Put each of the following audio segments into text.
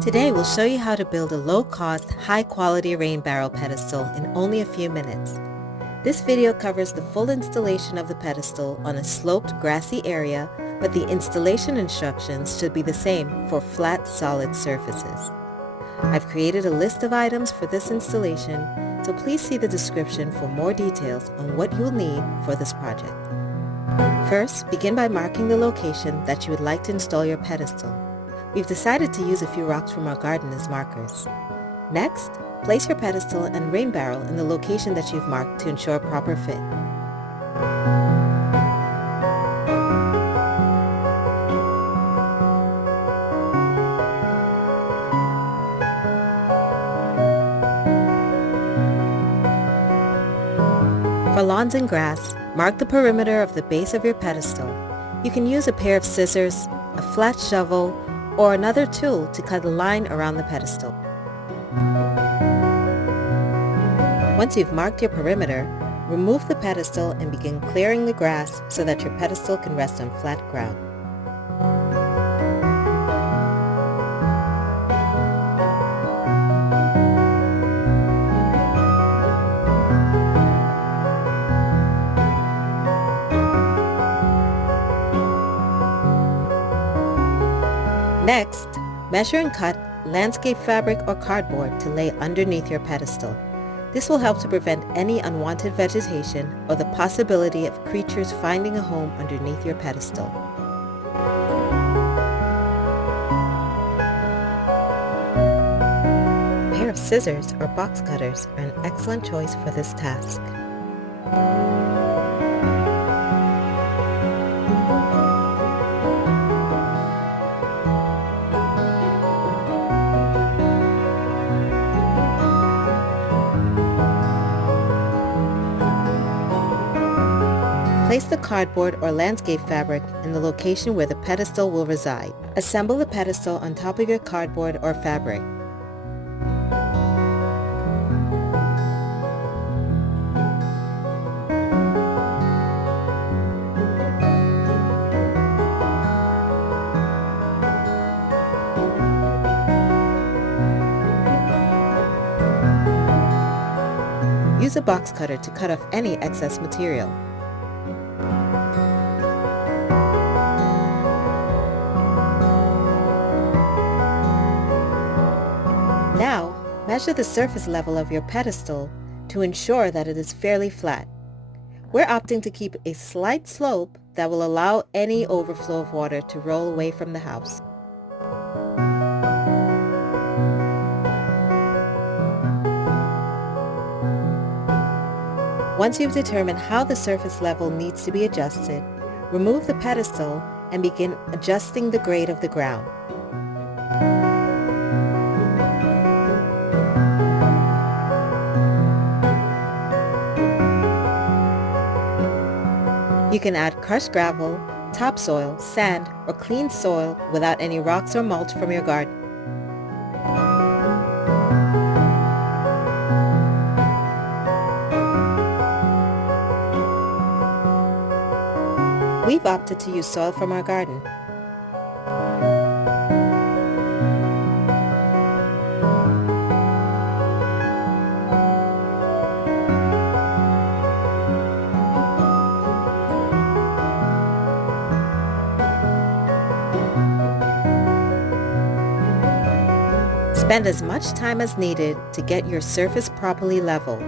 Today we'll show you how to build a low-cost, high-quality rain barrel pedestal in only a few minutes. This video covers the full installation of the pedestal on a sloped, grassy area, but the installation instructions should be the same for flat, solid surfaces. I've created a list of items for this installation, so please see the description for more details on what you'll need for this project. First, begin by marking the location that you would like to install your pedestal. We've decided to use a few rocks from our garden as markers. Next, place your pedestal and rain barrel in the location that you've marked to ensure proper fit. For lawns and grass, mark the perimeter of the base of your pedestal. You can use a pair of scissors, a flat shovel, or another tool to cut a line around the pedestal. Once you've marked your perimeter, remove the pedestal and begin clearing the grass so that your pedestal can rest on flat ground. Next, measure and cut landscape fabric or cardboard to lay underneath your pedestal. This will help to prevent any unwanted vegetation or the possibility of creatures finding a home underneath your pedestal. A pair of scissors or box cutters are an excellent choice for this task. Place the cardboard or landscape fabric in the location where the pedestal will reside. Assemble the pedestal on top of your cardboard or fabric. Use a box cutter to cut off any excess material. Now, measure the surface level of your pedestal to ensure that it is fairly flat. We're opting to keep a slight slope that will allow any overflow of water to roll away from the house. Once you've determined how the surface level needs to be adjusted, remove the pedestal and begin adjusting the grade of the ground. You can add crushed gravel, topsoil, sand, or clean soil without any rocks or mulch from your garden. We've opted to use soil from our garden. Spend as much time as needed to get your surface properly leveled.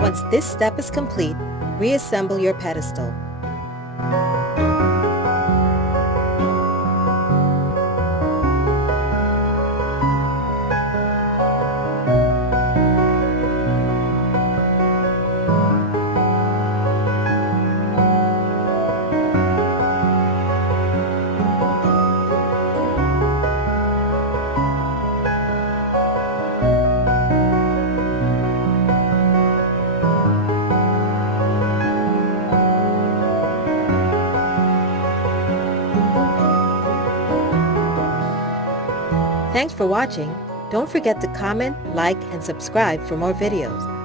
Once this step is complete, reassemble your pedestal. Thanks for watching. Don't forget to comment, like, and subscribe for more videos.